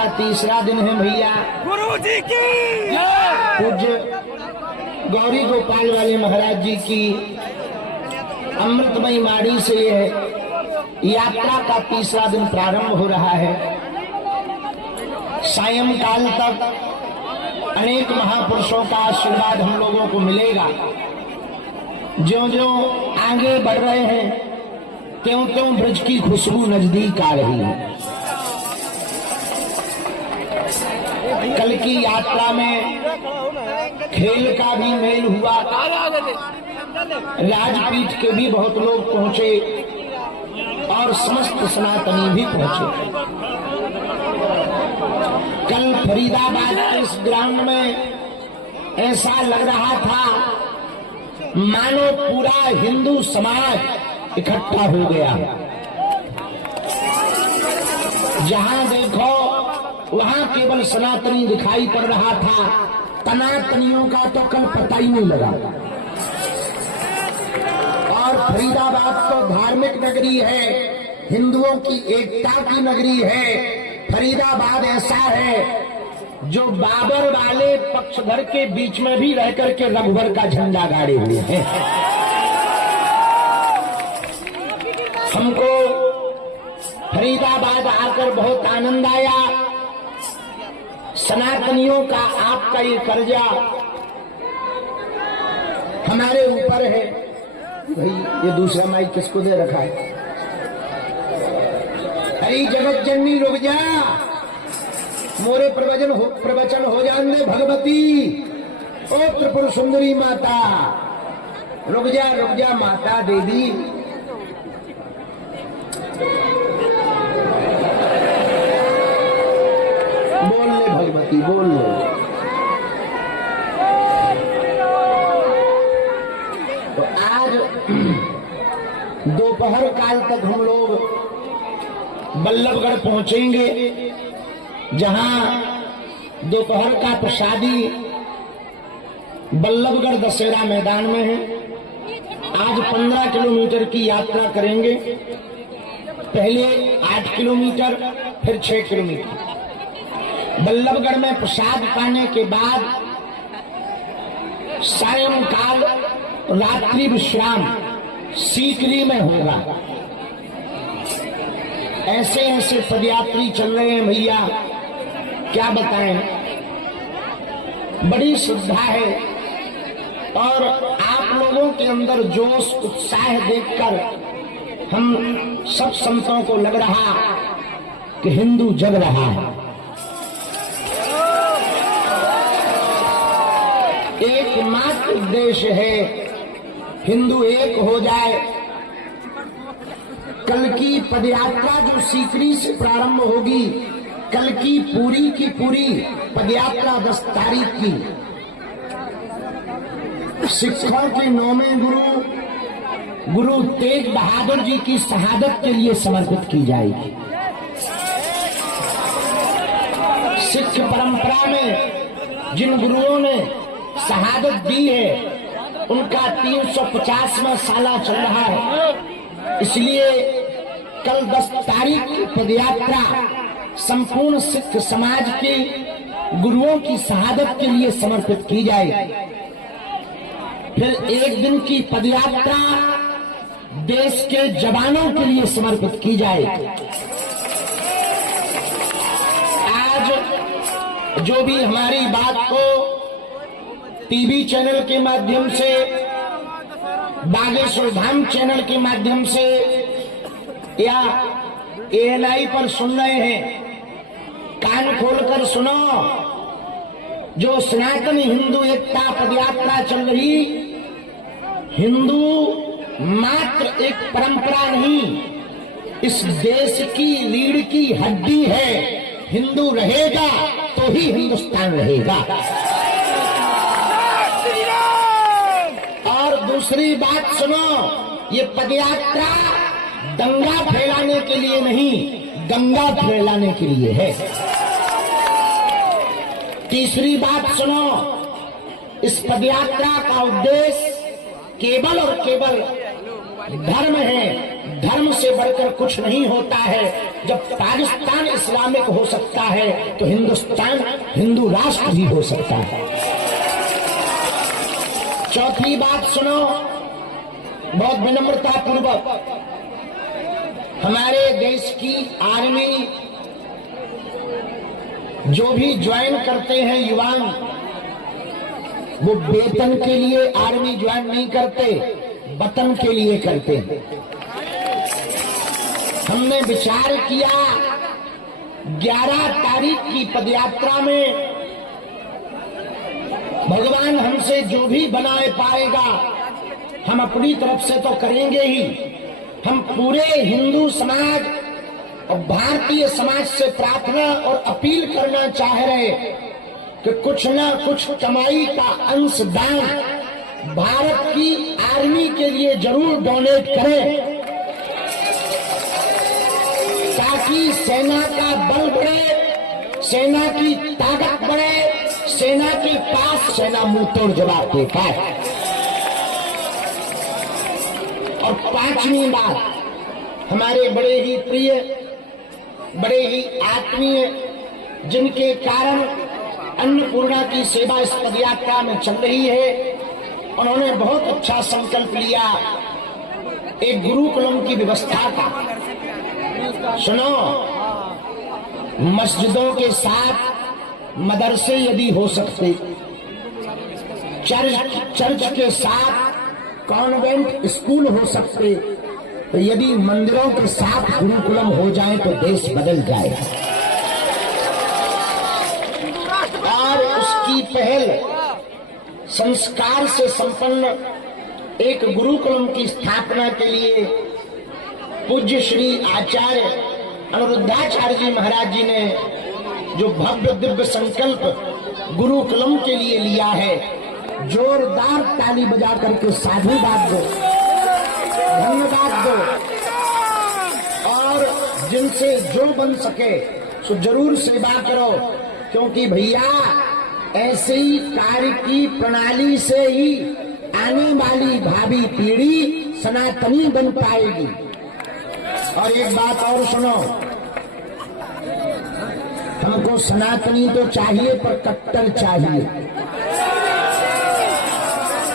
का तीसरा दिन है भैया। गुरु जी की पूज्य गौरी गोपाल वाले महाराज जी की अमृतमयी माड़ी से यह यात्रा का तीसरा दिन प्रारंभ हो रहा है। सायंकाल तक अनेक महापुरुषों का आशीर्वाद हम लोगों को मिलेगा। ज्यों-ज्यों आगे बढ़ रहे हैं त्यों-त्यों ब्रज की खुशबू नजदीक आ रही है। कल की यात्रा में खेल का भी मेल हुआ, राजपीठ के भी बहुत लोग पहुंचे और समस्त सनातनी भी पहुंचे। कल फरीदाबाद के इस ग्राउंड में ऐसा लग रहा था मानो पूरा हिंदू समाज इकट्ठा हो गया। जहां देखो वहां केवल सनातनी दिखाई पड़ रहा था, तनातनियों का तो कल पता ही नहीं लगा। और फरीदाबाद तो धार्मिक नगरी है, हिंदुओं की एकता की नगरी है। फरीदाबाद ऐसा है जो बाबर वाले पक्षधर के बीच में भी रह करके रघुवर का झंडा गाड़े हुए हैं। हमको फरीदाबाद आकर बहुत आनंद आया। सनातनियों का आपका ये कर्जा हमारे ऊपर है। भाई ये दूसरा माइक किसको दे रखा है? अरे जगत जननी रुक जा, मोरे प्रवचन हो जान दे भगवती। ओ त्रिपुर सुंदरी माता, रुक जा माता देवी। बोल ले भगवती, बोल ले। तो आज दोपहर काल तक हम लोग बल्लभगढ़ पहुंचेंगे, जहां दोपहर का प्रसादी बल्लभगढ़ दशहरा मैदान में है। आज 15 किलोमीटर की यात्रा करेंगे, पहले 8 किलोमीटर फिर 6 किलोमीटर। बल्लभगढ़ में प्रसाद पाने के बाद सायंकाल रात्रि विश्राम सीकरी में होगा। ऐसे ऐसे पदयात्री चल रहे हैं भैया, क्या बताएं, बड़ी श्रद्धा है। और आप लोगों के अंदर जोश उत्साह देखकर हम सब संतों को लग रहा कि हिंदू जग रहा है। एकमात्र उद्देश्य है हिंदू एक हो जाए। कल की पदयात्रा जो सीकरी से प्रारंभ होगी, कल की पूरी पदयात्रा 10 तारीख की सिखों के 9वें गुरु तेग बहादुर जी की शहादत के लिए समर्पित की जाएगी। सिख परंपरा में जिन गुरुओं ने शहादत दी है उनका 350वां साला चल रहा है। इसलिए कल 10 तारीख की पदयात्रा संपूर्ण सिख समाज के गुरुओं की शहादत के लिए समर्पित की जाए। फिर एक दिन की पदयात्रा देश के जवानों के लिए समर्पित की जाए। आज जो भी हमारी बात को टीवी चैनल के माध्यम से, बागेश्वर धाम चैनल के माध्यम से या ANI पर सुन रहे हैं, कान खोलकर सुनो। जो सनातनी हिंदू एकता पदयात्रा चल रही, हिंदू मात्र एक परंपरा नहीं, इस देश की रीढ़ की हड्डी है। हिंदू रहेगा तो ही हिंदुस्तान रहेगा। और दूसरी बात सुनो, ये पदयात्रा दंगा फैलाने के लिए नहीं, गंगा फैलाने के लिए है। तीसरी बात सुनो, इस पदयात्रा का उद्देश्य केवल और केवल धर्म है। धर्म से बढ़कर कुछ नहीं होता है। जब पाकिस्तान इस्लामिक हो सकता है तो हिंदुस्तान हिंदू राष्ट्र भी हो सकता है। चौथी बात सुनो, बहुत विनम्रता पूर्वक, हमारे देश की आर्मी जो भी ज्वाइन करते हैं युवा, वो वेतन के लिए आर्मी ज्वाइन नहीं करते, वतन के लिए करते हैं। हमने विचार किया 11 तारीख की पदयात्रा में भगवान हमसे जो भी बनाए पाएगा हम अपनी तरफ से तो करेंगे ही। हम पूरे हिंदू समाज और भारतीय समाज से प्रार्थना और अपील करना चाह रहे कि कुछ ना कुछ कमाई का अंशदान भारत की आर्मी के लिए जरूर डोनेट करें, ताकि सेना का बल बढ़े, सेना की ताकत बढ़े, सेना के पास सेना मुंह तोड़ जवाब दे पाए। और पांचवी बात, हमारे बड़े ही प्रिय, बड़े ही आत्मीय, जिनके कारण अन्नपूर्णा की सेवा इस पदयात्रा में चल रही है, उन्होंने बहुत अच्छा संकल्प लिया एक गुरुकुलम की व्यवस्था का। सुनो, मस्जिदों के साथ मदरसे यदि हो सकते, चर्च के साथ कॉन्वेंट स्कूल हो सकते, तो यदि मंदिरों के साथ गुरुकुलम हो जाए तो देश बदल जाएगा। और उसकी पहल संस्कार से संपन्न एक गुरुकुलम की स्थापना के लिए पूज्य श्री आचार्य अनिरुद्धाचार्य जी महाराज जी ने जो भव्य दिव्य संकल्प गुरुकुलम के लिए लिया है, जोरदार ताली बजा करके साधुवाद दो, धन्यवाद दो। और जिनसे जो बन सके सो जरूर सेवा करो, क्योंकि भैया ऐसे ही कार्य की प्रणाली से ही आने वाली भावी पीढ़ी सनातनी बन पाएगी। और एक बात और सुनो, हमको सनातनी तो चाहिए पर कट्टर चाहिए।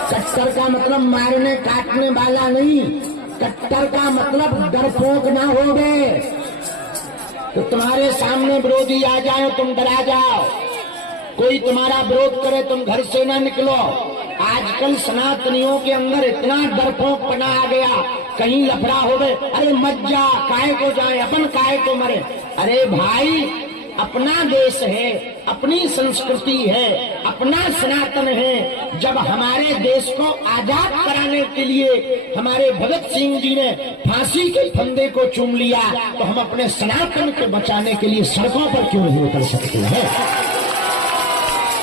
कट्टर का मतलब मारने काटने वाला नहीं, कट्टर का मतलब डरपोक ना हो गए तो तुम्हारे सामने विरोधी आ जाए तुम डरा जाओ, कोई तुम्हारा विरोध करे तुम घर से ना निकलो। आजकल सनातनियों के अंदर इतना डरपोक बना आ गया, कहीं लफड़ा हो गए, अरे मत जा, काहे को जाए, अपन काहे को मरे। अरे भाई, अपना देश है, अपनी संस्कृति है, अपना सनातन है। जब हमारे देश को आजाद कराने के लिए हमारे भगत सिंह जी ने फांसी के फंदे को चूम लिया, तो हम अपने सनातन को बचाने के लिए सड़कों पर क्यों नहीं उतर सकते हैं।